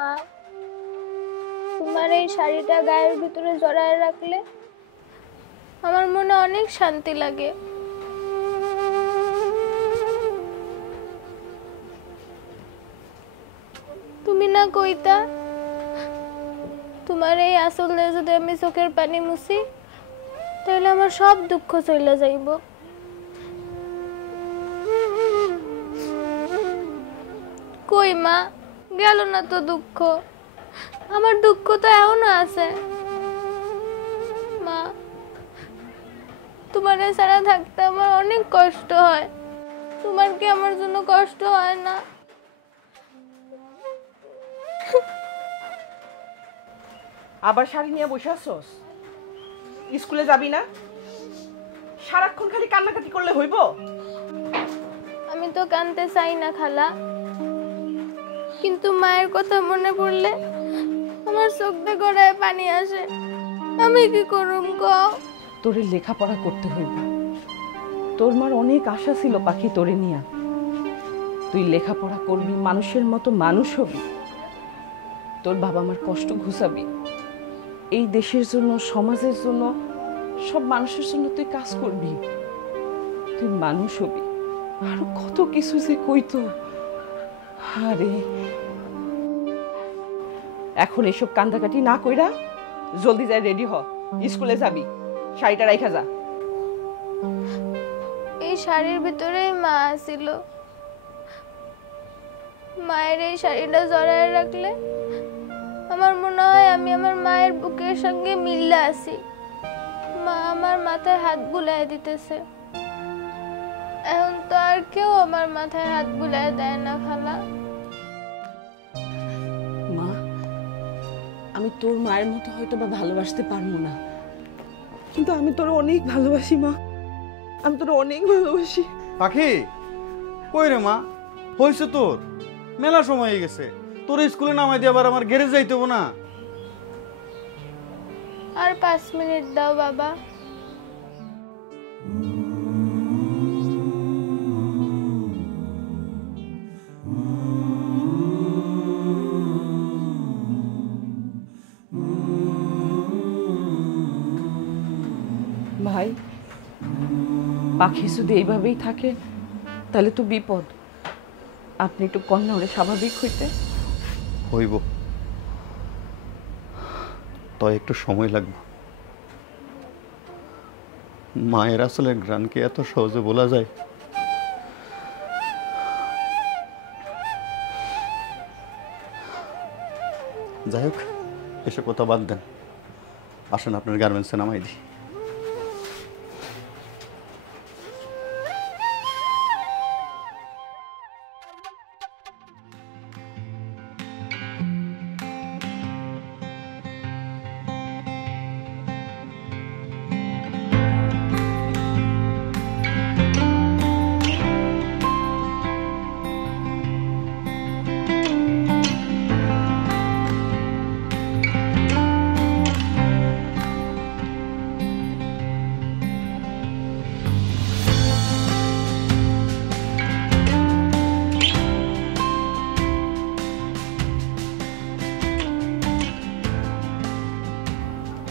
মা, তোমার এই শাড়িটা গায়ের ভিতরে জড়ায় রাখলে আমার মনে অনেক শান্তি লাগে। তুমি না কইতা তোমার এই আঁচল দিয়ে যদি আমি চোখের পানি মুছি তাহলে আমার সব দুঃখ চলে যাইব। কই মা, গেল না তো দুঃখ, আমার দুঃখ তো এখনো আছে। মা, তোমার ছাড়া থাকতে আমার অনেক কষ্ট হয়, তোমার কি আমার জন্য কষ্ট হয় না? আবার শাড়ি নিয়ে বসে আছোস? স্কুলে যাবি না? সারাক্ষণ খালি কান্নাকাটি করলে হইব? আমি তো কাঁদতে চাই না খালা, কিন্তু মায়ের কথা মনে পড়লে আমার চোখ দিয়ে গড়ায় পানি আসে। আমি কি করুম কও? তোরে লেখাপড়া করতে হইব। তোর মার অনেক আশা ছিল পাখি তোরে নিয়া। তুই লেখাপড়া করবি, মানুষের মতো মানুষ হবি, তোর বাবা মার কষ্ট ঘুচাবি, এই দেশের জন্য, সমাজের জন্য, সব মানুষের জন্য তুই কাজ করবি, তুই মানুষ হবি। আরো কত কিছু যে কইতো। আরে এখন এসব কান্দাকাটি না কইরা জলদি যাই রেডি হ, স্কুলে যাবি। শাড়িটা রাইখা যা। এই শাড়ির ভিতরেই মা ছিল, মায়ের এই শাড়িটা জড়ায় রাখলে আমার মনে হয় আমি আমার মায়ের বুকের সঙ্গে মিল্লা আছি। মা আমার মাথায় হাত বুলায় দিতেছে। এখন তো আর কেউ আমার মাথায় হাত বুলায় দেয় না খালা। মা, আমি তোর মায়ের মতো হয়তো বা ভালোবাসতে পারবো না, কিন্তু আমি তোর অনেক ভালোবাসি মা, আমি তোর অনেক ভালোবাসি। পাখি কই রে মা? হয়েছে তোর মেলা সময় হয়ে গেছে, তোর স্কুলে নামাই দিয়ে আবার আমার গ্যারেজ যাইতে হবো না? আর 5 মিনিট দাও বাবা। ভাই, পাখি যদি এইভাবেই থাকে তাহলে তো বিপদ। আপনি একটু কন্যা হলে স্বাভাবিক হইতে। হইব, তাই একটু সময় লাগবে। মায়ের আসলে গ্রানকে এত সহজে বলা যায়? যাই হোক, এসব কথা বাদ দেন, আসেন আপনার গার্মেন্টসে নামাই দিই।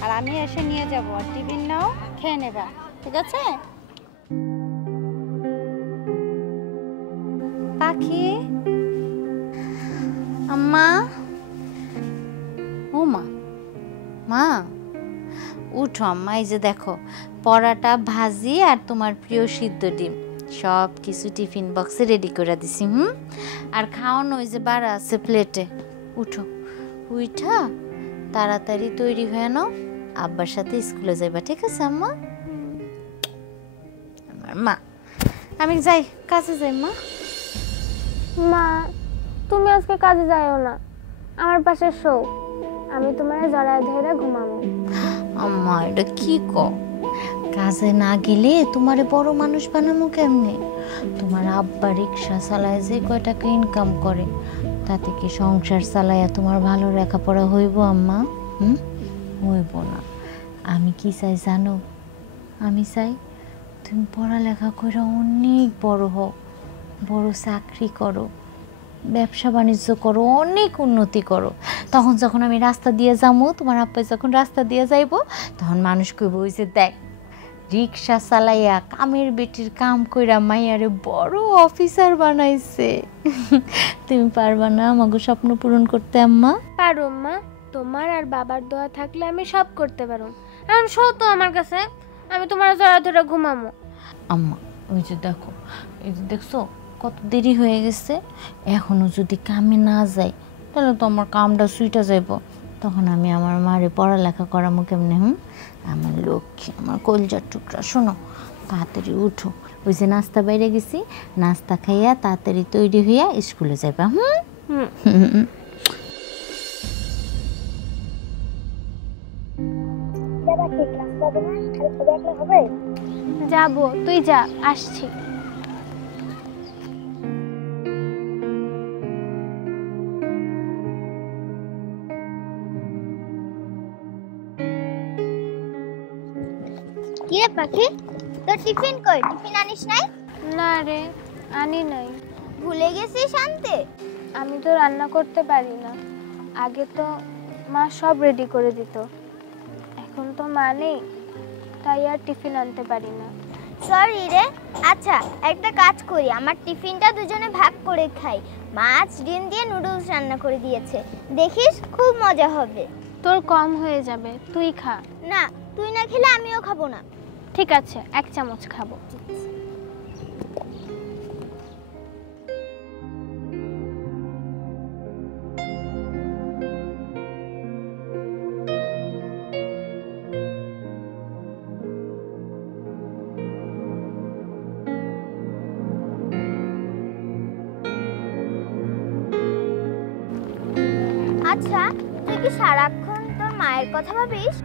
আর আমি এসে নিয়ে যাব, আর টিফিন নাও, খেয়ে নেবা, ঠিক আছে? পাখি, আম্মা, ও মা, মা উঠো আম্মা, এই যে দেখো পরাটা, ভাজি আর তোমার প্রিয় সিদ্ধ ডিম সব কিছু টিফিন বক্সে রেডি করে দিছি। আর খাওয়ানো ওই যে বাড়া আছে প্লেটে। উঠো, উঠা তাড়াতাড়ি তৈরি হয়ে নাও, আব্বার সাথে স্কুলে যাইবা, ঠিক আছে আম্মা? আমার মা, আমি যাই, কাজে যাই মা। মা, তুমি আজকে কাজে যাইও না, আমার পাশে শো, আমি তোমার জড়ায় ধরে ঘুমাবো। আম্মা এটা কি কও? কাজে না গেলে তোমারে বড় মানুষ বানামু কেমনে? তোমার আব্বা রিক্সা চালায়, যে কয় টাকা ইনকাম করে তাতে কি সংসার চালাইয়া তোমার ভালো লেখাপড়া হইব আম্মা? হইব না। আমি কি চাই জানো? আমি চাই তুমি পড়ালেখা করে অনেক বড় হও, বড় চাকরি করো, ব্যবসা বাণিজ্য করো, অনেক উন্নতি করো। তখন যখন আমি রাস্তা দিয়ে যাবো, তোমার আব্বা যখন রাস্তা দিয়ে যাইবো, তখন মানুষ কইব ওই যে দেখ রিক্সা চালাইয়া কামের বেটির কাম কইরা মাইয়ারে বড় অফিসার বানাইছে। তুমি পারবা না আমাকে স্বপ্ন পূরণ করতে আম্মা? পারো মা, তোমার আর বাবার দোয়া থাকলে আমি সব করতে পারো। এখন শো তো আমার কাছে, আমি তোমার জড়া ধরে ঘুমামো। আম্মা ওই যে দেখো, এই যে দেখছো কত দেরি হয়ে গেছে, এখনো যদি কামে না যাই তাহলে তো আমার কামটা সুইটা যাইব। তখন আমি আমার মারে পড়ালেখা করামো কেমনে? আমার লক্ষ্মী, আমার কলজার টুকরা, শোনো তাড়াতাড়ি উঠো। ওই যে নাস্তা বাইরে গেছি, নাস্তা খাইয়া তাড়াতাড়ি তৈরি হইয়া স্কুলে যাইবা। যাবো, তুই যা, আসছি। কিরে পাখি, তোর টিফিন কই? টিফিন আনিস নাই? না রে, আনি নাই। ভুলে গেছিস আনতে? আমি তো রান্না করতে পারি না। আগে তো মা সব রেডি করে দিত, এখন তো মা নেই, তাই আর টিফিন আনতে পারি না। সরি রে। আচ্ছা একটা কাজ করি, আমার টিফিনটা দুজনে ভাগ করে খাই। মাছ ডিম দিয়ে নুডলস রান্না করে দিয়েছে, দেখিস খুব মজা হবে। তোর কম হয়ে যাবে, তুই খা। না, তুই না খেলে আমিও খাবো না। ঠিক আছে, 1 চামচ খাবো। আচ্ছা তুই কি সারাক্ষণ তোর মায়ের কথা ভাবিস?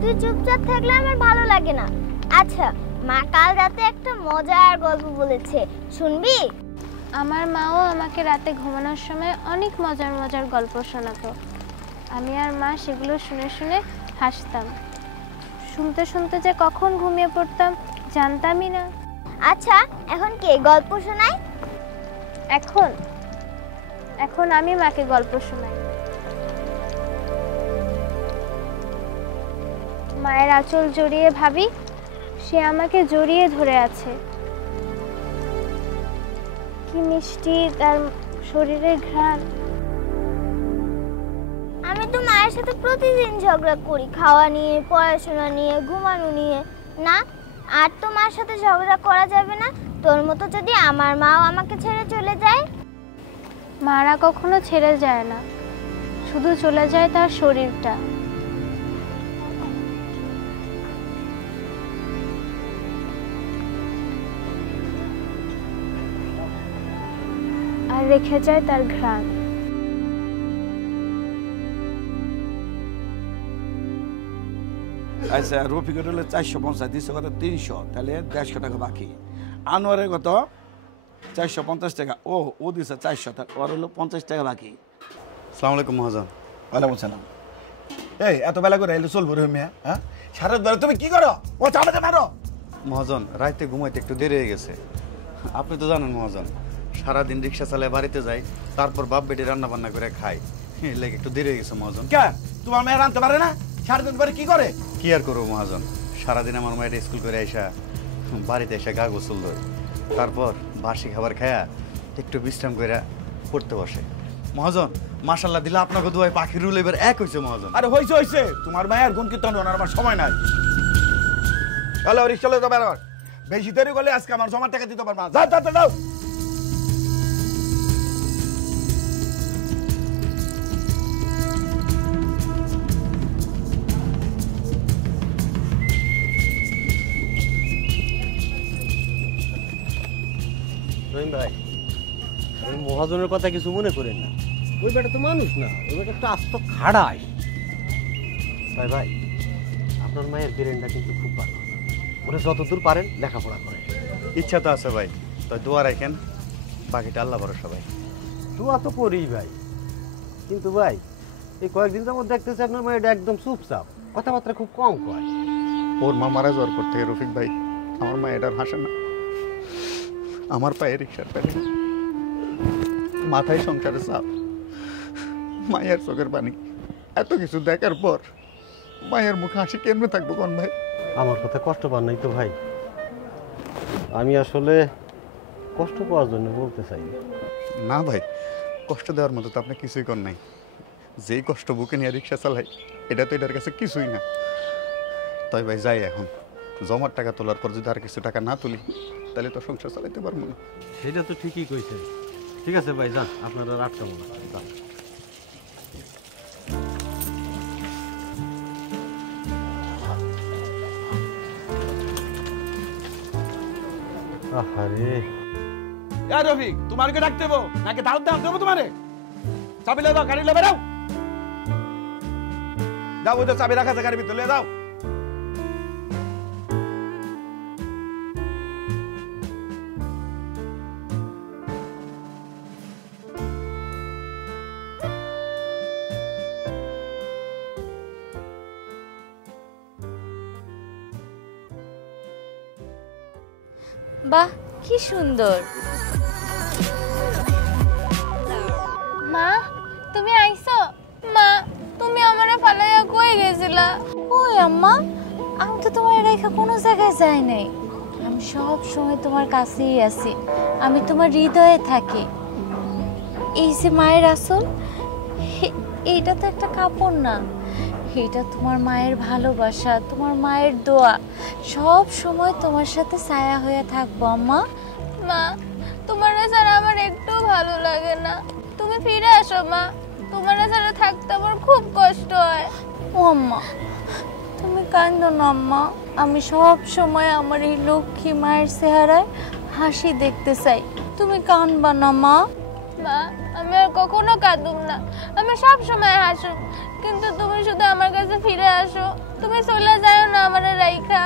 তুই চুপচাপ থাকলে আমার ভালো লাগে না। আচ্ছা মা কাল রাতে একটা মজার গল্প বলেছে, শুনবি? আমার মাও আমাকে রাতে ঘুমানোর সময় অনেক মজার মজার গল্প শোনাতো। আমি আর মা সেগুলো শুনে শুনে হাসতাম। শুনতে শুনতে যে কখন ঘুমিয়ে পড়তাম জানতামই না। আচ্ছা এখন কে গল্প শোনায়? এখন আমি মাকে গল্প শোনাই। মায়ের আঁচল জড়িয়ে ভাবি সে আমাকে জড়িয়ে ধরে আছে। কি মিষ্টি তার শরীরের ঘ্রাণ। আমি তো মায়ের সাথে প্রতিদিন ঝগড়া করি, খাওয়া নিয়ে, পড়াশোনা নিয়ে, ঘুমানো নিয়ে। না, আর তো মার সাথে ঝগড়া করা যাবে না। তোর মতো যদি আমার মাও আমাকে ছেড়ে চলে যায়। মারা কখনো ছেড়ে যায় না, শুধু চলে যায় তার শরীরটা। আর রেখে যায় তার ঘ্রাণ। আচ্ছা রফিকের হলে 450 দিচ্ছে কত 300, তাহলে 150 টাকা বাকি। আনোয়ারের কত 450 টাকা, ও দিচ্ছে 400, ওর হলো 50 টাকা বাকি। আসসালামু আলাইকুম মহাজন। ওয়ালাইকুম সালাম। এই এত বেলা করে এলে চলবো রে মিয়া? হ্যাঁ সারা বেলা তুমি কি করো? ও চালাতে মারো। মহাজন রাইতে ঘুমাইতে একটু দেরি হয়ে গেছে। আপনি তো জানেন মহাজন, সারাদিন রিক্সা চালায় বাড়িতে যাই, তারপর বাপ বেটি রান্না বান্না করে খাই, এই লেগে একটু দেরি হয়ে গেছে মহাজন। কে তোমার মেয়ে রানতে পারে না? সারাদিন পরে কি করে? কি আর করবো মহাজন, সারাদিন আমার মায়ের স্কুল করে আইসা বাড়িতে এসে গা গোসল দেয়, তারপর বাসি খাবার খায়া একটু বিশ্রাম করে পড়তে বসে। মহাজন মাশাল্লাহ দিলে আপনাকে দোয়ায় পাখির রুল এবার এক হয়েছে মহাজন। আরে হয়েছে তোমার মায়ের গুণ কীর্তন আমার সময় নাই। হ্যালো রিক্সা চলে যাবে, বেশি দেরি করলে আজকে আমার জমা টাকা দিতে পারবা। যাও যাও যাও। রহিম ভাই, ওই মহাজনের কথা কিছু মনে করেন না। ওই বেটা তো মানুষ না, ওই বেটা তো আস্ত খাড়ায়। ভাই ভাই, আপনার মায়ের ব্রেনটা কিন্তু খুব ভালো, ওরা যতদূর পারেন লেখাপড়া করে। ইচ্ছা তো আছে ভাই, তো দোয়া রাখেন, বাকিটা আল্লাহ ভরসা ভাই। দোয়া তো করি ভাই, কিন্তু ভাই এই কয়েকদিন যাবত দেখতেছি আপনার মায়ের একদম চুপচাপ, কথাবার্তা খুব কম কয়। ওর মা মারা যাওয়ার পর থেকে রফিক ভাই আমার মা এটার হাসে না। আমার পায়ে রিক্সার প্যাডেল, মাথায় সংসারের চাপ, মায়ের চোখের পানি, এত কিছু দেখার পর মায়ের মুখে হাসি কেমনে থাকবো কোন ভাই? আমার কথা কষ্ট পান নাই তো ভাই? আমি আসলে কষ্ট পাওয়ার জন্য বলতে চাই না ভাই, কষ্ট দেওয়ার মতো তো আপনি কিছুই কর নাই। যেই কষ্ট বুকে নিয়ে রিক্সা চালাই, এটা তো এটার কাছে কিছুই না। তাই ভাই যাই, এখন জমার টাকা তোলার পর যদি আর কিছু টাকা না তুলি তাহলে তো সংসার চালাইতে পারবো না। সেটা তো ঠিকই কইছেন। ঠিক আছে ভাই, যান, আপনারা আটকাবো না, যান। আহারে, রফিক, তোমাকে ডাকতে দেবো নাকি দাওয়াত দেবো তোমারে? চাবি লে দাও, গাড়ি লে বেরাও। যাও, ওই তো চাবি রাখা আছে গাড়ির ভিতরে, যাও। বাহ, কি সুন্দর। মা তুমি আইছো? মা তুমি আমারে ফালাইয়া কই গেছিলা? ওই আম্মা, আমি তো তোমার রেখা কোনো জায়গায় যাই নাই। আমি সব সময় তোমার কাছেই আছি, আমি তোমার হৃদয়ে থাকি। এই যে মায়ের আসল, এইটা তো একটা কাপড় না, এটা তোমার মায়ের ভালোবাসা, তোমার মায়ের দোয়া। সব সময় তোমার সাথে ছায়া হয়ে থাকবো আম্মা। মা তোমার ছাড়া আমার একটু ভালো লাগে না, তুমি ফিরে আসো মা। তোমার ছাড়া থাকতে আমার খুব কষ্ট হয়। ও আম্মা, তুমি কাঁদো না আম্মা। আমি সব সময় আমার এই লক্ষ্মী মায়ের চেহারায় হাসি দেখতে চাই, তুমি কাঁদবা না মা। মা আমি আর কখনো কাঁদুম না, আমি সব সময় হাসুম, কিন্তু তুমি শুধু আমার কাছে ফিরে আসো, তুমি চলে যাও না আমার রাইখা।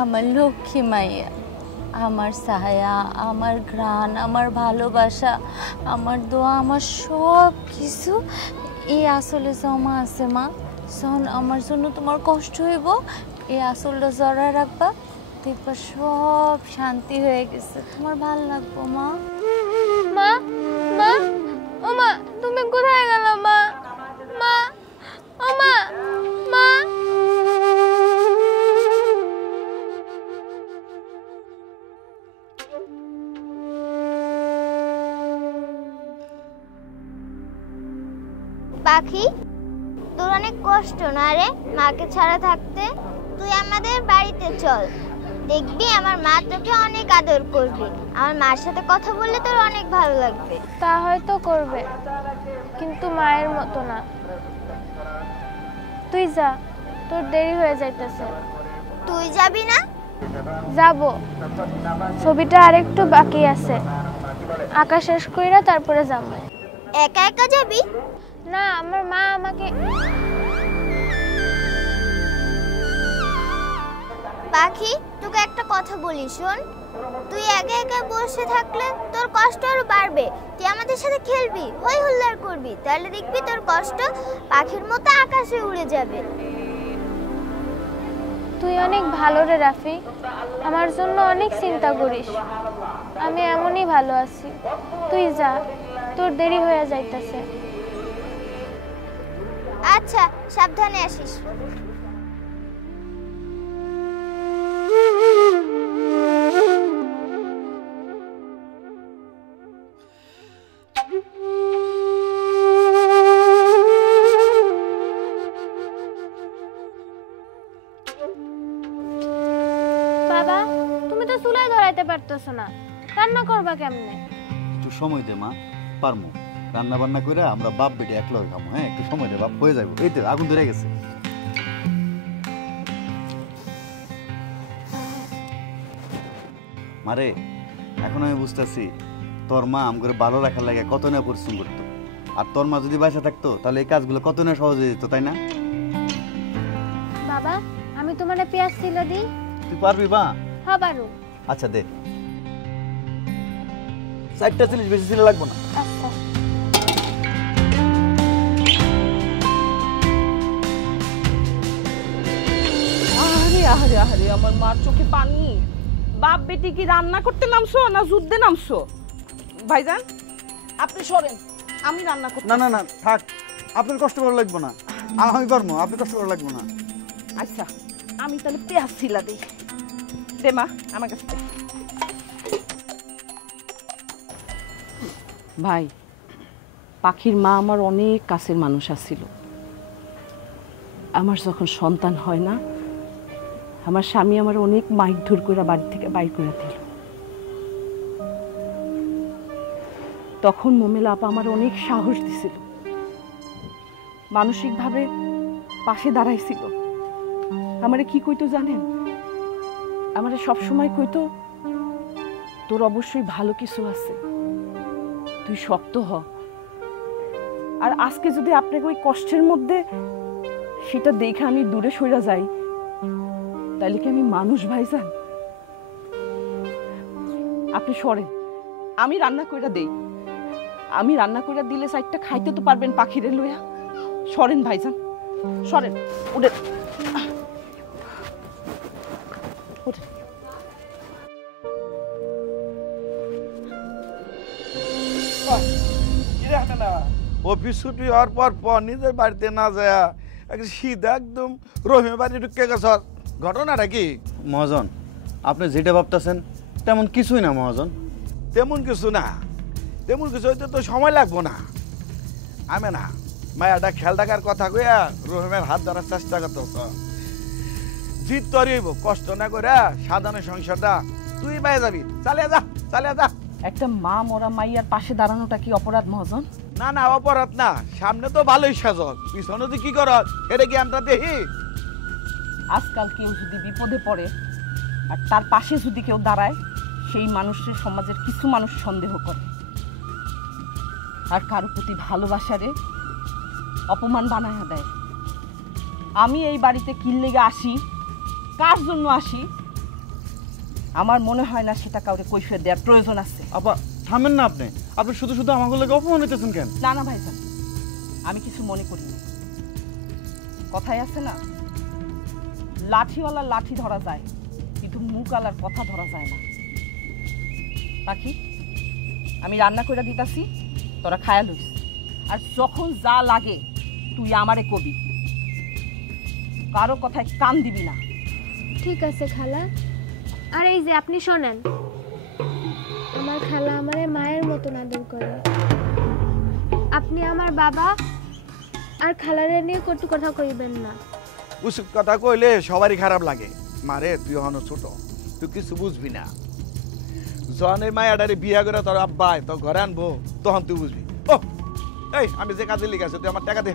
আমার লক্ষ্মী মাইয়া, আমার ছায়া, আমার ঘ্রাণ, আমার ভালোবাসা, আমার দোয়া, আমার সব কিছু এই আসলে জমা আছে মা। যখন আমার জন্য তোমার কষ্ট হইব, এই আসলটা জড়ায় রাখবা, দেখবা সব শান্তি হয়ে গেছে, তোমার ভালো লাগবো মা। মা মা ও মা, তুমি কোথায় গেল মা? মা ও মা, মা পাখি, তোর অনেক কষ্ট না রে মাকে ছাড়া থাকতে? তুই আমাদের বাড়িতে চল, দেখবি আমার মা তোকে অনেক আদর করবে। আমার মার সাথে কথা বললে তোর অনেক ভালো লাগবে। তা হয়তো করবে, কিন্তু মায়ের মতো না। তুই যা, তোর দেরি হয়ে যাইতেছে। তুই যাবি না? যাব, ছবিটা আরেকটু বাকি আছে, আঁকা শেষ কইরা তারপরে যাব। একা একা যাবি? না, আমার মা আমাকে। পাখি, তোকে একটা কথা বলি শোন, তুই একা একা বসে থাকলে তোর কষ্ট আরো বাড়বে। তুই আমাদের সাথে খেলবি, হই হুল্লাড় করবি, তাহলে দেখবি তোর কষ্ট পাখির মতো আকাশে উড়ে যাবে। তুই অনেক ভালো রে রাফি, আমার জন্য অনেক চিন্তা করিস। আমি এমনই ভালো আছি, তুই যা, তোর দেরি হয়ে যাইতেছে। আচ্ছা, সাবধানে আসিস। বাবা, তুমি তো চুলাই ধরাইতে পারতেছ না, রান্না করবা কেমনে? একটু সময় দে মা, পারমু। রান্না বান্না করে আমরা বাপ বেটে একলগে খামো। হ্যাঁ, একটু সময় দে, বাপ হয়ে যাবো। এই তো আগুন ধরে গেছে। মারে, এখন আমি বুঝতেছি তোর মা আমগরে ভালো রাখার লাগে কত না পরিশ্রম করতো। আর তোর মা যদি বাসা থাকতো তাহলে এই কাজগুলো কত না সহজ হয়ে যেত, তাই না? বাবা, আমি তোমারে পেঁয়াজ ছিল দিই। তুই পারবি মা? হ্যাঁ পারু। আচ্ছা দে। 4টা চিলিস, বেশি ছিল লাগবো না। আচ্ছা। আরে আরে আরে, আমার মার চোখে পানি। বাপ বেটি কি রান্না করতে নামছো না যুদ্ধে নামছো? ভাইজান আপনি সরেন, আমি রান্না করতে। না না না থাক, আপনার কষ্ট করা লাগবে না, আমি পারবো, আপনি কষ্ট করা লাগবে না। আচ্ছা আমি তাহলে পেঁয়াজ ছিলা দিই। দে মা আমার কাছে দে। ভাই, পাখির মা আমার অনেক কাছের মানুষ আছিল। আমার যখন সন্তান হয় না, আমার স্বামী আমার অনেক মারধর করে বাড়ি থেকে বাইর করে দিল। তখন মোমেলা আপা আমার অনেক সাহস দিছিল, মানসিকভাবে পাশে দাঁড়াইছিল। আমারে কি কইতো জানেন? আমারে সবসময় কইতো, তোর অবশ্যই ভালো কিছু আছে, তুই শক্ত হ। আর আজকে যদি আপনাকে ওই কষ্টের মধ্যে সেটা দেখে আমি দূরে সরে যাই, তাহলে কি আমি মানুষ ভাইজান? আপনি সরেন, আমি রান্না কইরা দেই। আমি রান্না কইরা দিলে সাইডটা খাইতে তো পারবেন পাখিরে লইয়া। সরেন ভাইজান, সরেন। উঠে অফিস ছুটি হওয়ার পর নিজের বাড়িতে না যায় সিধা একদম রহিমের বাড়ি ঢুকে গেছ। ঘটনাটা কি? মহাজন, আপনি যেটা ভাবতেছেন তেমন কিছুই না মহাজন। তেমন কিছু না, তেমন কিছু হইতে তো সময় লাগবো না। আমি না মায়াটা খেয়াল রাখার কথা কইয়া রহিমের হাত ধরার চেষ্টা করতেছ। জিত তৈরি হইব, কষ্ট না করে সাধারণ সংসারটা তুই পাই যাবি। চালিয়ে যা, চালিয়ে যা। একটা মা মরা মাইয়ার পাশে দাঁড়ানোটা কি অপরাধ মহাজন? না না অপরাধ না, সামনে তো ভালোই সাজত, পিছনে তুই কি কর এটা কি আমরা দেখি? আজকাল কেউ যদি বিপদে পড়ে আর তার পাশে যদি কেউ দাঁড়ায়, সেই মানুষের সমাজের কিছু মানুষ সন্দেহ করে আর কারো প্রতি ভালোবাসারে অপমান বানায়া দেয়। আমি এই বাড়িতে কি লেগে আসি, কার জন্য আসি, আমার মনে হয় না সেটা কাউকে কৈফিয়ত দেওয়ার প্রয়োজন আছে। আপা থামেন না, আপনি আপনি শুধু শুধু আমাকে লাগে অপমান হইতেছেন কেন? না না ভাইজান, আমি কিছু মনে করি না। কথাই আছে না, লাঠিওয়ালা লাঠি ধরা যায় কিন্তু মুখওয়ালার কথা ধরা যায় না। পাখি, আমি রান্না করে দিতাছি, তোরা খায়া লইস। আর যখন যা লাগে তুই আমারে কবি, কারো কথায় কান দিবি না। ঠিক আছে খালা। আর এই যে আপনি শোনেন, আমার খালা আমারে মায়ের মতন আদর করে। আপনি আমার বাবা, আর খালারে নিয়ে কটু কথা কইবেন না। উচিত কথা কইলে সবারই খারাপ লাগে। মারে তুই হন ছোট, তুই কিছু বুঝবি না। যখন এই মায়াটারে বিয়া করে তোর আব্বাই তোর ঘরে আনবো, তখন তুই বুঝবি। ও এই আমি যে কাজে লিখে আছি, তুই আমার টাকা দে।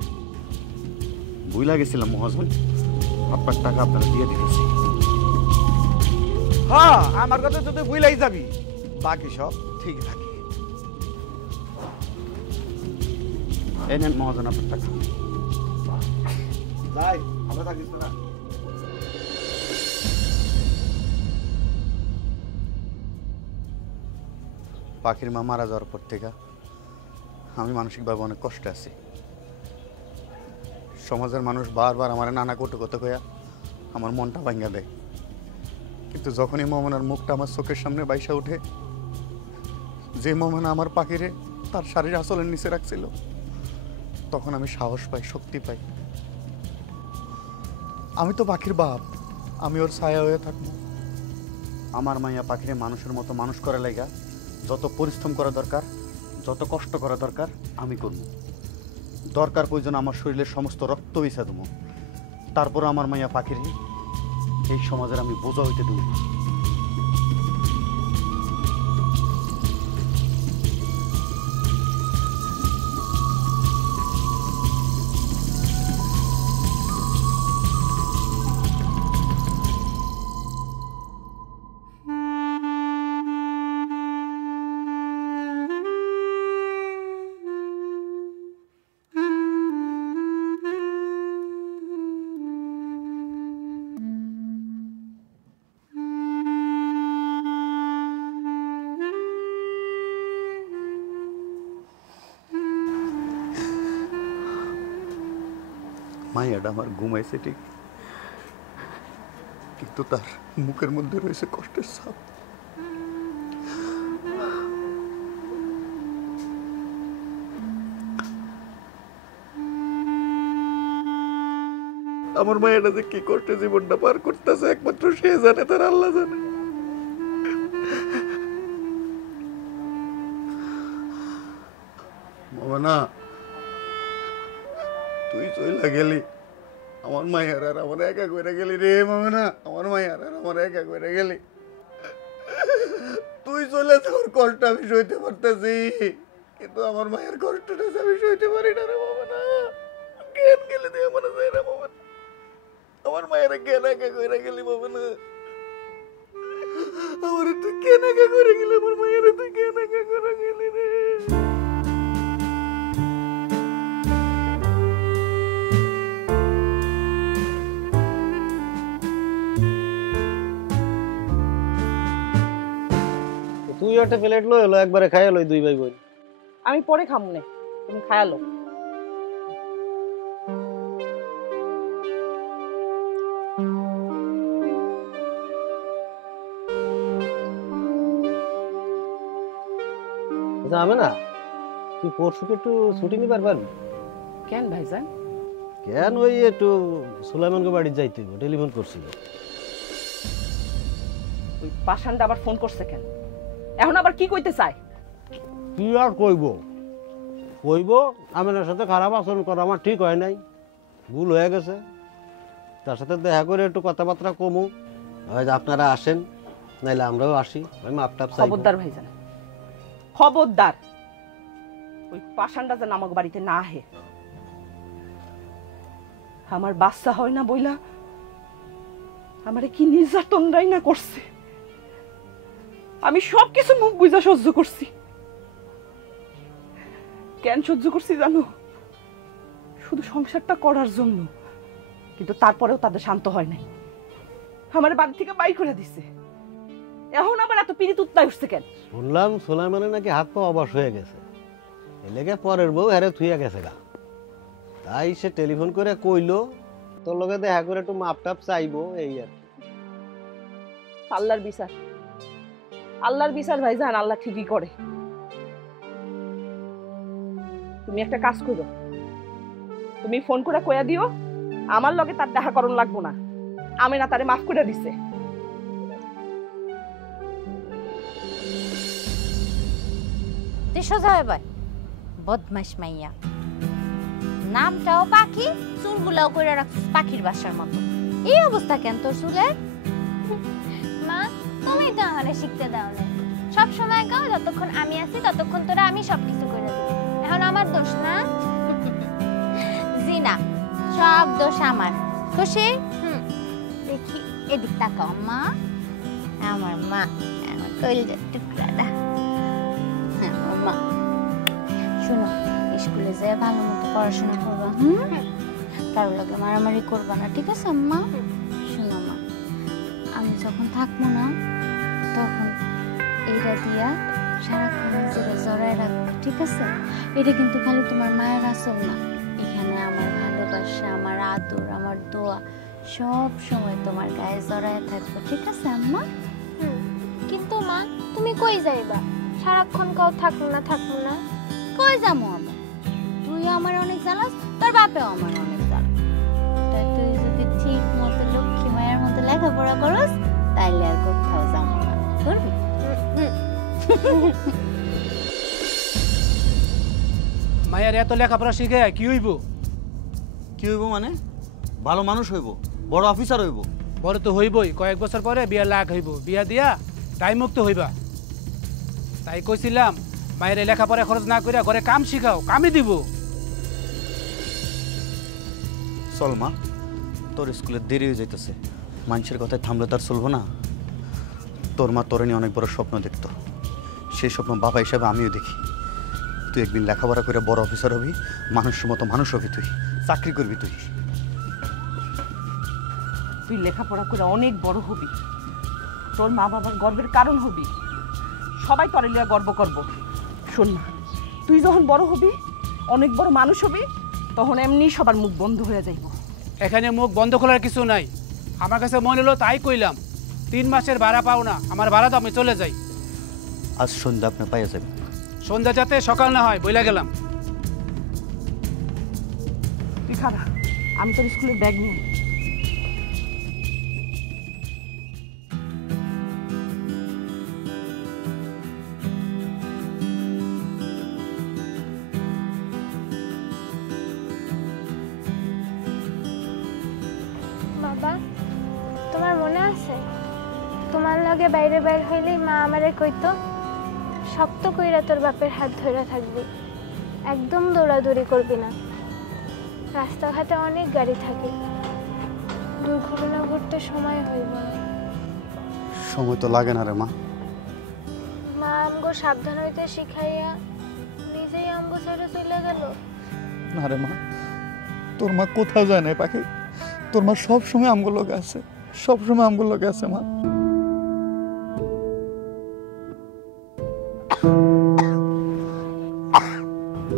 ভুইলা গেছিলাম মহাজন, আপনার টাকা আপনারা দিয়ে দিতেছি। হ্যাঁ আমার কথা তো তুই ভুলাই যাবি, বাকি সব ঠিক থাকে। এই নেন মহাজন আপনার টাকা। যাই, ভালো থাকিস না। পাখির মা মারা যাওয়ার পর থেকে আমি মানসিকভাবে অনেক কষ্টে আছি। সমাজের মানুষ বারবার আমার নানা কটু কথা কইয়া আমার মনটা ভাঙা দেয়, কিন্তু যখনই মোহনার মুখটা আমার চোখের সামনে বাইসা উঠে, যে মোহনা আমার পাখিরে তার শাড়ির আঁচলের নিচে রাখছিল, তখন আমি সাহস পাই, শক্তি পাই। আমি তো পাখির বাপ, আমি ওর ছায়া হয়ে থাকবো। আমার মাইয়া পাখিরে মানুষের মতো মানুষ করা লাগা যত পরিশ্রম করা দরকার, যত কষ্ট করা দরকার আমি করব। দরকার প্রয়োজন আমার শরীরের সমস্ত রক্ত বিছা দেবো, তারপর আমার মাইয়া পাখিরে এই সমাজের আমি বোঝা হইতে দেব। মায়াটা আমার ঘুমাইছে ঠিক, কিন্তু তার মুখের মধ্যে রয়েছে কষ্টের ছাপ। আমার মায়েরা যে কি কষ্টে জীবনটা পার করতেছে একমাত্র সে জানে, তার আল্লাহ জানে। বাবা না, তুই চইলা গেলি, আমার মায়ের আর আমার একা করে গেলি রে মামা না, আমার মায়ের আর আমার একা করে গেলি। তুই চলে তোর কষ্ট আমি সইতে পারতেছি, কিন্তু আমার মায়ের কষ্টটা আমি সইতে পারি না রে মামা না। কেন গেলি তুই আমার রে মামা, আমার মায়ের কেন একা করে গেলি মামা না? আমার তুই কেন একা করে গেলি, আমার মায়ের তুই কেন একা করে গেলি রে? তুই একটা প্লেট লই হলো, একবারে খাই লই দুই ভাই বোন। আমি পরে খামু না, তুমি খায়ালো। যাবে না, তুই পরশুকে একটু ছুটি নিবার পারবি? কেন ভাইজান? কেন, ওই একটু সুলাইমানকে বাড়ি যাইতে হইব, টেলিফোন করছিল। ওই পাষাণটা আবার ফোন করছে কেন? এখন আবার কি কইতে চায়? কি আর কইব, আমিনার সাথে খারাপ আচরণ করা আমার ঠিক হয় নাই, ভুল হয়ে গেছে। তার সাথে দেখা করে একটু কথাবার্তা কমু, হয়তো আপনারা আসেন, নাইলে আমরাও আসি, আমি মাপটাপ চাই। খবরদার ভাইজান, খবরদার, ওই পাষাণটা যেন আমার বাড়িতে না আহে। আমার বাচ্চা হয় না বইলা আমারে কি নির্যাতনটাই না করছে। আমি সবকিছু মুখ বুঝা সহ্য করছি। কেন সহ্য করছি জানো? শুধু সংসারটা করার জন্য। কিন্তু তারপরেও তাদের শান্ত হয় নাই, আমার বাড়ি থেকে বাইর করে দিছে। এখন আবার এত পিড়িত উত্তায় উঠছে কেন? শুনলাম সুলাইমানের নাকি হাত পা অবশ হয়ে গেছে, এলেগে পরের বউ হেরে থুইয়া গেছে গা। তাই সে টেলিফোন করে কইলো তোর লগে দেখা করে একটু মাপটাপ চাইবো, এই আর। আল্লাহর বিচার, আল্লাহর বিচার ভাইজান, আল্লাহ ঠিকই করে। তুমি একটা কাজ করো, তুমি ফোন করে কইয়া দিও আমার লগে তার দেখা করণ লাগবো না, আমি না তারে মাফ করে দিছে। সোজা এবার বদমাস মাইয়া, নামটাও পাখি, চুলগুলাও কইরা রাখছিস পাখির বাসার মতো। এই অবস্থা কেন তোর চুলের? মা, তুমি তো আমারে শিখতে দাও না, সব সময় গাও যতক্ষণ আমি আছি ততক্ষণ তোরা আমি সবকিছু করে দিই। এখন আমার দোষ না? জি না, সব দোষ আমার। খুশি? দেখি এদিক তাকাও মা, আমার মা, আমার কলিজার টুকরাটা, আমার মা। শুনো, স্কুলে যেয়ে ভালো মতো পড়াশোনা করবা, কারোর লগে মারামারি করবা না, ঠিক আছে আম্মা? শুনো মা, আমি যখন থাকবো না তখন এইটা দিয়া সারাক্ষণ নিজেরা জড়ায় রাখবো, ঠিক আছে? এটা কিন্তু খালি তোমার মায়ের আসল না, এখানে আমার ভালোবাসা, আমার আদর, আমার দোয়া সব সময় তোমার গায়ে জড়ায় থাকবো, ঠিক আছে আম্মা? কিন্তু মা, তুমি কই যাইবা? সারাক্ষণ কাউ থাকবো না। কই যাবো আমি? তুই আমার অনেক জ্বালাস, তোর বাপেও আমার অনেক জ্বালাস। তাই তুই যদি ঠিক মতো লক্ষ্মী মায়ের মতো লেখাপড়া করস তাইলে আর কোথাও যাবো না, করবি? মায়ের এত লেখাপড়া শিখে কি হইব? কি হইব মানে? ভালো মানুষ হইব, বড় অফিসার হইব। বড় তো হইবই, কয়েক বছর পরে বিয়া লাগ হইব, বিয়া দিয়া টাইম মুক্ত হইবা। তাই কইছিলাম মায়ের লেখাপড়া খরচ না করে ঘরে কাম শিখাও, কামই দিব। চল মা, তোর স্কুলে দেরি হয়ে যাইতেছে, মানুষের কথায় থামলে তার চলবো না। তোর মা তোর নিয়ে অনেক বড় স্বপ্ন দেখতো, সেই স্বপ্ন বাবা হিসাবে আমিও দেখি। তুই একদিন লেখাপড়া করে বড় অফিসার হবি, মানুষের মতো মানুষ হবি, তুই চাকরি করবি। তুই লেখাপড়া করে অনেক বড় হবি, তোর মা বাবার গর্বের কারণ হবি, সবাই তোরে লিয়া গর্ব করবো। শোন না, তুই যখন বড় হবি, অনেক বড় মানুষ হবি, তখন এমনি সবার মুখ বন্ধ হয়ে যাইব। এখানে মুখ বন্ধ করার কিছু নাই। আমার কাছে মনে হলো তাই কইলাম। 3 মাসের ভাড়া পাও না, আমার ভাড়া তো আমি চলে যাই। আজ সন্ধ্যা আপনি পাইয়া যাবেন। সন্ধ্যা যাতে সকাল না হয় বইলা গেলাম। তুই খারা, আমি তোর স্কুলের ব্যাগ নিয়ে বাবা তোমার মনে আছে তোমার লগে বাইরে বাইর হইলেই মা আমারে কইতো শক্ত কইরা তোর বাপের হাত ধইরা থাকবি, একদম দৌড়াদৌড়ি করবি না। রাস্তাঘাটে অনেক গাড়ি থাকে, দুর্ঘটনা ঘটতে সময় হইব না। সময় তো লাগে না রে মা। মা আমগো সাবধান হইতে শিখাইয়া নিজেই আমগো ছেড়ে চলে গেল। না রে মা, তোর মা কোথাও যায় না পাখি। তোর মা সবসময় আমগুলো লোকে আছে, সবসময় আমগুলো লোকে আছে মা।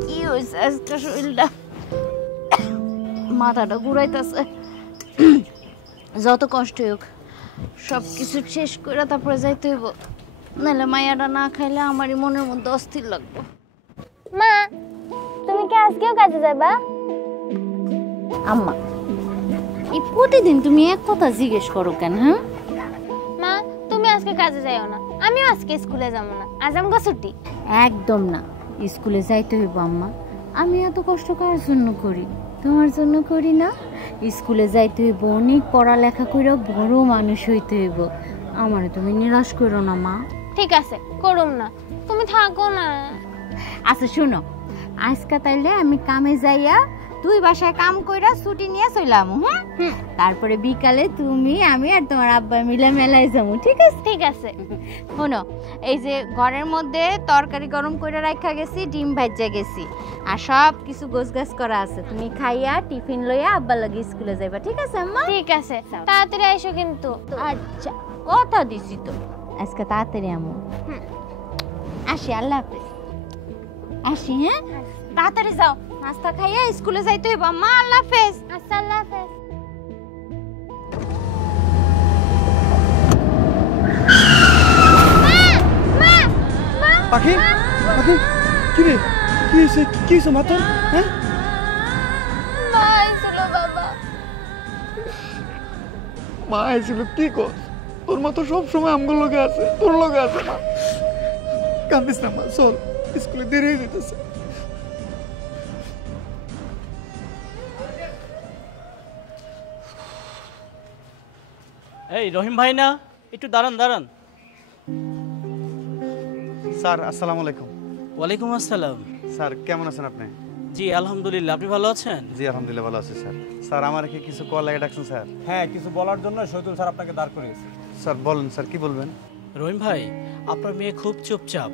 কি হয়েছে আজকে শরীরটা? মাথাটা ঘুরাইতেছে। যত কষ্ট হোক সব কিছু শেষ করে তারপরে যাইতে হইব, নাহলে মায়াটা না খাইলে আমারই মনের মধ্যে অস্থির লাগবে। মা তুমি কি আজকেও কাজে যাবা? আম্মা এই প্রতিদিন তুমি এক কথা জিজ্ঞেস করো কেন? হ্যাঁ মা তুমি আজকে কাজে যাইও না, আমিও আজকে স্কুলে যাবো না, আজ আমগো ছুটি। একদম না, স্কুলে যাইতে হইব আম্মা। আমি এত কষ্ট কার জন্য করি? তোমার জন্য করি না? স্কুলে যাইতে হইব, অনেক পড়ালেখা করে বড় মানুষ হইতে হইব। আমার তুমি নিরাশ করো না মা। ঠিক আছে করুম না, তুমি থাকো না। আচ্ছা শোনো, আজকে তাইলে আমি কামে যাইয়া তুই বাসায় কাম কইরা ছুটি নিয়ে চইলাম। হ্যাঁ তারপরে বিকালে তুমি আমি আর তোমার আব্বা মিলে মেলায় যাবো। ঠিক আছে? ঠিক আছে। শোনো, এই যে ঘরের মধ্যে তরকারি গরম করে রাখা গেছি, ডিম ভাজা গেছি, আর সব কিছু গোছগাছ করা আছে। তুমি খাইয়া টিফিন লইয়া আব্বার লাগি স্কুলে যাইবা। ঠিক আছে আম্মা? ঠিক আছে, তাড়াতাড়ি আইসো কিন্তু। আচ্ছা কথা দিছি তো, আজকে তাড়াতাড়ি আমু। আসি, আল্লাহ হাফেজ। আসি। হ্যাঁ তাড়াতাড়ি যাও, নাস্তা খাইয়া স্কুলে যাইতে হইব। আম্মা আল্লাহ হাফেজ। আচ্ছা আল্লাহ হাফেজ। পাখি পাখি কি রে, কি হয়েছে? কি হয়েছে মা তোর? হ্যাঁ মা আইছিল বাবা। মা আইছিল? কি কর? তোর মা তো সবসময় আমগুলো লোকে আছে, তোর লোকে আছে মা। কান্দিস না মা, চল স্কুলে দেরি হয়ে যেতেছে। এই রহিম ভাই না, একটু দাঁড়ান দাঁড়ান। স্যার আসসালামু আলাইকুম। ওয়ালাইকুম আসসালাম। স্যার কেমন আছেন আপনি? জি আলহামদুলিল্লাহ, আপনি ভালো আছেন? জি আলহামদুলিল্লাহ ভালো আছি স্যার। স্যার আমার কি কিছু কল লাগে ডাকছেন স্যার? হ্যাঁ, কিছু বলার জন্য শহীদুল স্যার আপনাকে দাঁড় করিয়েছে। স্যার বলেন স্যার, কি বলবেন? রহিম ভাই, আপনার মেয়ে খুব চুপচাপ,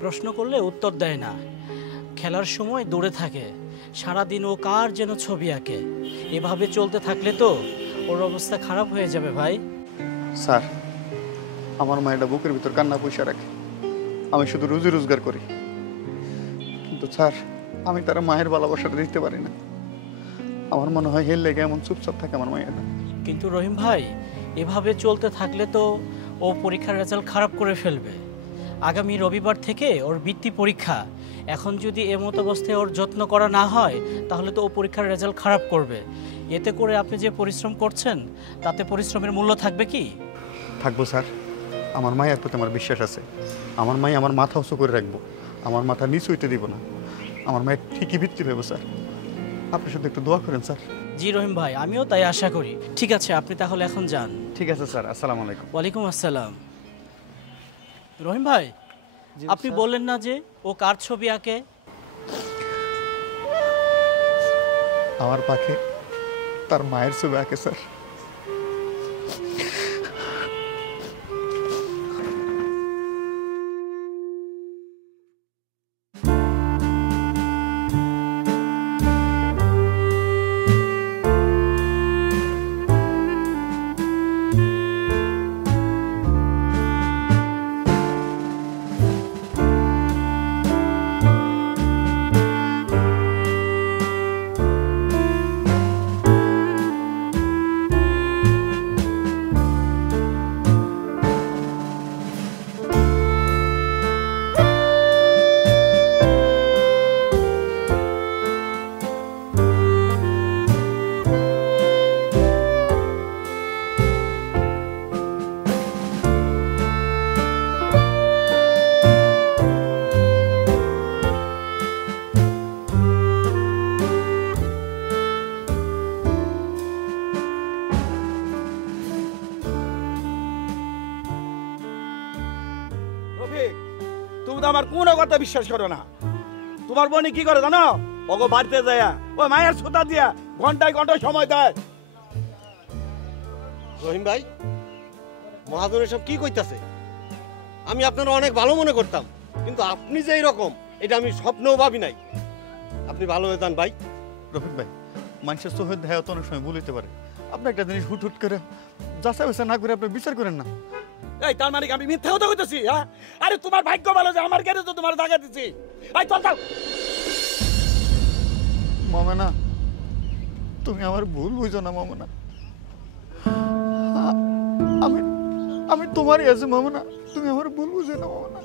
প্রশ্ন করলে উত্তর দেয় না, খেলার সময় দৌড়ে থাকে, সারাদিন ও কার যেন ছবি আঁকে। এভাবে চলতে থাকলে তো ওর অবস্থা খারাপ হয়ে যাবে ভাই। স্যার আমার মায়েরা বুকের ভিতর কান্না পয়সা রাখে, আমি শুধু রুজি রোজগার করি, কিন্তু স্যার আমি তারা মায়ের ভালোবাসাটা দিতে পারি না। আমার মনে হয় হেল লেগে এমন চুপচাপ থাকে আমার মায়েরা। কিন্তু রহিম ভাই, এভাবে চলতে থাকলে তো ও পরীক্ষার রেজাল্ট খারাপ করে ফেলবে। আগামী রবিবার থেকে ওর বৃত্তি পরীক্ষা, এখন যদি এমত অবস্থায় ওর যত্ন করা না হয় তাহলে তো ও পরীক্ষার রেজাল্ট খারাপ করবে। এতে করে আপনি যে পরিশ্রম করছেন তাতে পরিশ্রমের মূল্য থাকবে কি? থাকবো স্যার, আমার মায়ের প্রতি আমার বিশ্বাস আছে। আমার মাই আমার মাথা উঁচু করে রাখবো, আমার মাথা নিচু হইতে দিব না। আমার মায়ের ঠিকই বৃত্তি পাবো স্যার, আপনি শুধু একটু দোয়া করেন স্যার। জি রহিম ভাই, আমিও তাই আশা করি। ঠিক আছে, আপনি তাহলে এখন যান। ঠিক আছে স্যার, আসসালামু আলাইকুম। ওয়ালাইকুম আসসালাম। রহিম ভাই, আপনি বললেন না যে ও কার ছবি আঁকে? আমার পাখি তার মায়ের ছবি আঁকে স্যার। কিন্তু আমার কোনো কথা বিশ্বাস করো না। তোমার বোন কি করে জানো? ওগো বাড়িতে যায় ওই মায়ের সুতা দিয়া ঘন্টায় ঘন্টায় সময় দেয়। রহিম ভাই, মহাজন এসব কি কইতাছে? আমি আপনারা অনেক ভালো মনে করতাম, কিন্তু আপনি যে এইরকম এটা আমি স্বপ্নেও ভাবি নাই। আপনি ভালো হয়ে যান ভাই। রফিক ভাই, মানুষের চোখের দেখায় তো অনেক সময় ভুল হইতে পারে। আপনি একটা জিনিস হুট হুট করে যাচাই বাছাই না করে আপনি বিচার করেন না। এই তার মানে আমি মিথ্যা কথা কইতেছি? হ্যাঁ, আরে তোমার ভাগ্য ভালো যে আমার কেন তো তোমার জায়গা দিছি। এই চল চল। মামনা, তুমি আমার ভুল বুঝো না মামনা। আমি আমি তোমারই আছি মামনা, তুমি আমার ভুল বুঝো না মামনা।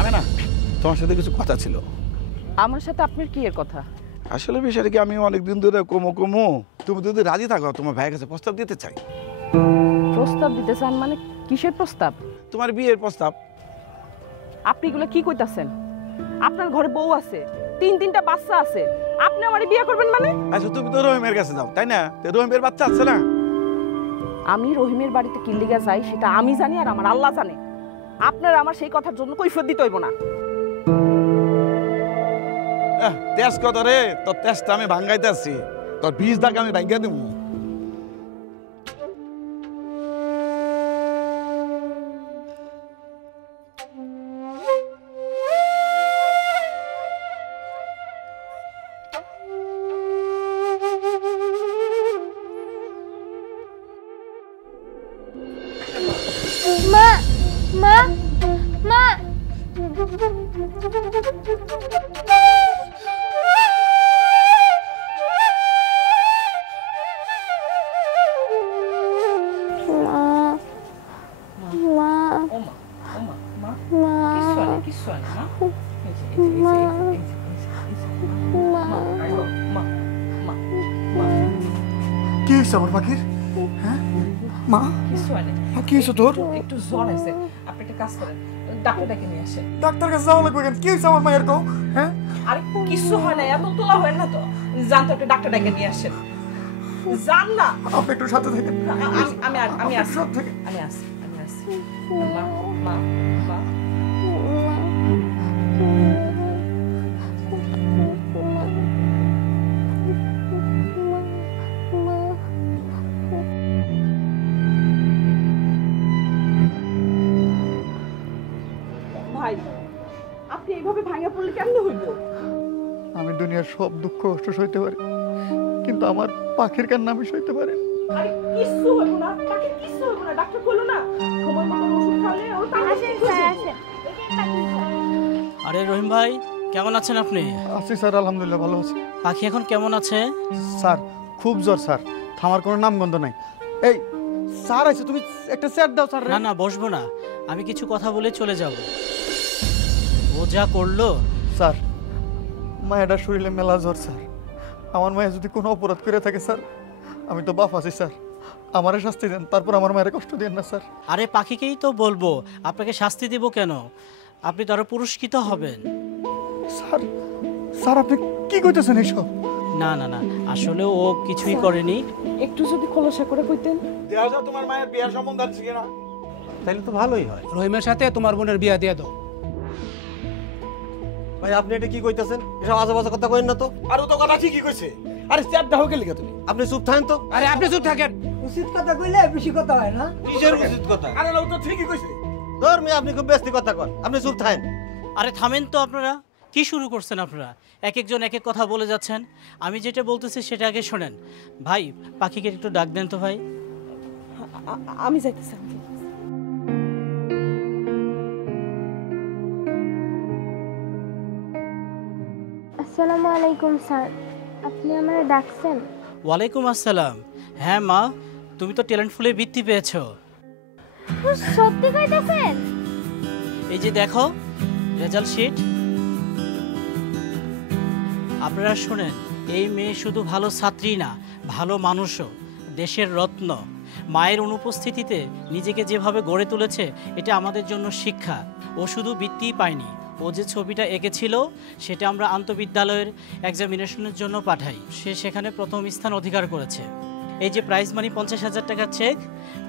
আমি না তোমার সাথে কিছু কথা ছিল। আমার সাথে আপনার কি এর কথা? আসলে বিষয়টা কি, আমি অনেকদিন ধরে কমো তুমি যদি রাজি থাকো তোমার ভাইয়ের কাছে প্রস্তাব দিতে চাই। প্রস্তাব দিতে চান মানে কিসের প্রস্তাব? তোমার বিয়ের প্রস্তাব। আপনি এগুলো কি কইতাছেন? আপনার ঘরে বউ আছে, তিনটা বাচ্চা আছে, আপনি আমারে বিয়ে করবেন মানে? আচ্ছা তুমি তো রহিমের কাছে যাও তাই না? রহিমের বাচ্চা আছে না? আমি রহিমের বাড়িতে কি লিগা যাই সেটা আমি জানি আর আমার আল্লাহ জানে। আপনার আমার সেই কথার জন্য কৈফিয়ত দিতে হইব না। তেজ কত রে, তোর তেজটা আমি ভাঙ্গাইতে আসছি, তোর বীজ দাগ আমি ভাঙ্গা দেব। মা মা মা কি হয়েছে আমার পাখির? হ্যাঁ মা, কি হয়েছে তোর? একটু জ্বর আছে, আপনি একটা কাজ করেন, ডাক্তারটাকে নিয়ে আসেন। ডাক্তার কাছে যাওয়া লাগবে কেন? কি হয়েছে আমার মায়ের? কো হ্যাঁ, আরে কিছু হয় না, এত তোলা হয় না তো। যান তো, একটা ডাক্তারটাকে নিয়ে আসেন। যান না, আপনি একটু সাথে থাকেন। আমি আসি, আমি আসি। মা মা মা ভাই, আপনি এইভাবে ভাঙা পড়লে কেমনে হইব? আমি দুনিয়ার সব দুঃখ কষ্ট সইতে পারি, কিন্তু আমার পাখির কান্না আমি সইতে পারি না। আরে কিছু হইব না, তাকে কিছু হইব না, ডাক্তার কইলো না সময় মতো ওষুধ খাওয়ালে ও তাড়াতাড়ি ঠিক হয়ে যাবে। আরে রহিম ভাই, কেমন আছেন আপনি? আছি স্যার, আলহামদুলিল্লাহ ভালো আছি। পাখি এখন কেমন আছে? স্যার খুব জ্বর স্যার, থামার কোনো নামগন্ধ নাই। এই স্যার আছে, তুমি একটা চেয়ার দাও স্যার। না না, বসবো না, আমি কিছু কথা বলে চলে যাব। ও যা করলো। স্যার মায়ের শরীরে মেলা জ্বর স্যার। আমার মায়ের যদি কোনো অপরাধ করে থাকে স্যার, আমি তো বাপ আছি স্যার, আমারে শাস্তি দেন, তারপর আমার মায়ের কষ্ট দেন না স্যার। আরে পাখিকেই তো বলবো, আপনাকে শাস্তি দেব কেন? আপনি তো আরো পুরস্কৃত হবেন। স্যার স্যার আপনি কি কইতেছেন এইসব? না না না, আসলে ও কিছুই করেনি। একটু যদি খোলসা করে কইতেন। দেখা যাও তোমার মায়ের বিয়ের সম্বন্ধ আছে কিনা। তাহলে তো ভালোই হয়। রহিমের সাথে তোমার বোনের বিয়া দিয়ে দাও। ভাই আপনি এটা কি কইতাছেন? এসব আজে-বাজে কথা কইেন না তো। আর ও তো কথা ঠিকই কইছে। আরে চেয়ার দাও কে লিখা তুমি? আপনি চুপ থাকেন তো। আরে আপনি চুপ থাকেন। উচিত কথা কইলে বেশি কথা হয় না? কিসের উচিত কথা? আরে ও তো ঠিকই কইছে। ধর্মে আপনি খুব বেশি কথা কন, আপনি চুপ থাকেন। আরে থামেন তো আপনারা, কি শুরু করছেন আপনারা? এক একজন এক এক কথা বলে যাচ্ছেন। আমি যেটা বলতেছি সেটা আগে শোনেন। ভাই পাখিকে একটু ডাক দেন তো ভাই। আমি যাইতেছি। আসসালামু আলাইকুম স্যার, আপনি আমারে ডাকছেন? ওয়ালাইকুম আসসালাম। হ্যাঁ মা, তুমি তো ট্যালেন্ট ফুলে বৃত্তি পেয়েছো। সত্যি কইতেছেন? এই যে দেখো রেজাল্ট শিট। আপনারা শুনেন, এই মেয়ে শুধু ভালো ছাত্রী না, ভালো মানুষও, দেশের রত্ন। মায়ের অনুপস্থিতিতে নিজেকে যেভাবে গড়ে তুলেছে এটা আমাদের জন্য শিক্ষা। ও শুধু বৃত্তিই পায়নি, ও যে ছবিটা এঁকেছিল সেটা আমরা আন্তঃবিদ্যালয়ের এক্সামিনেশনের জন্য পাঠাই। সে সেখানে প্রথম স্থান অধিকার করেছে। এই যে প্রাইজ মানি 50,000 টাকার চেক,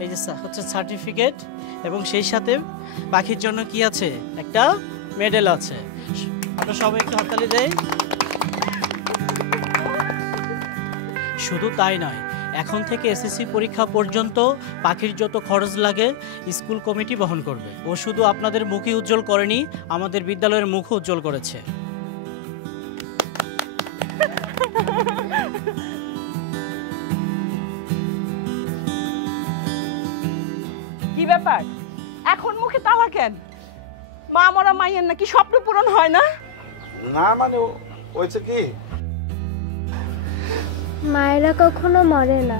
এই যে হচ্ছে সার্টিফিকেট, এবং সেই সাথে পাখির জন্য কি আছে, একটা মেডেল আছে। আমরা সবাই একটু হাততালি দেই। শুধু তাই নয়, এখন থেকে এসএসসি পরীক্ষা পর্যন্ত পাখির যত খরচ লাগে স্কুল কমিটি বহন করবে। ও শুধু আপনাদের মুখই উজ্জ্বল করেনি, আমাদের বিদ্যালয়ের মুখও উজ্জ্বল করেছে। কি ব্যাপার, এখন মুখে তালা কেন? মা মরা মাইয়ের নাকি স্বপ্ন পূরণ হয় না? না মানে হয়েছে কি, মায়েরা কখনো মরে না,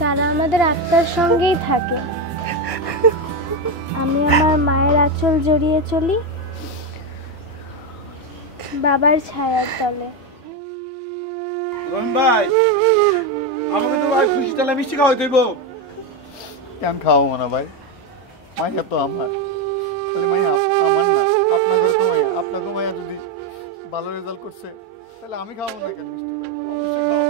তারা আমাদের আত্মার সঙ্গেই থাকে। আমি আমার মায়ের আঁচল জড়িয়ে চলি বাবার ছায়ার তলে। রহিম ভাই, আমাকে তো ভাই খুশি তাহলে মিষ্টি খাওয়াই দেব। কেন খাওয়াবো না ভাই? মাইয়া তো আমার, তাহলে মাইয়া আমার না, আপনাদের তো মাইয়া। আপনাকে মাইয়া যদি ভালো রেজাল্ট করছে তাহলে আমি খাওয়াবো না কেন মিষ্টি? অবশ্যই খাওয়াবো।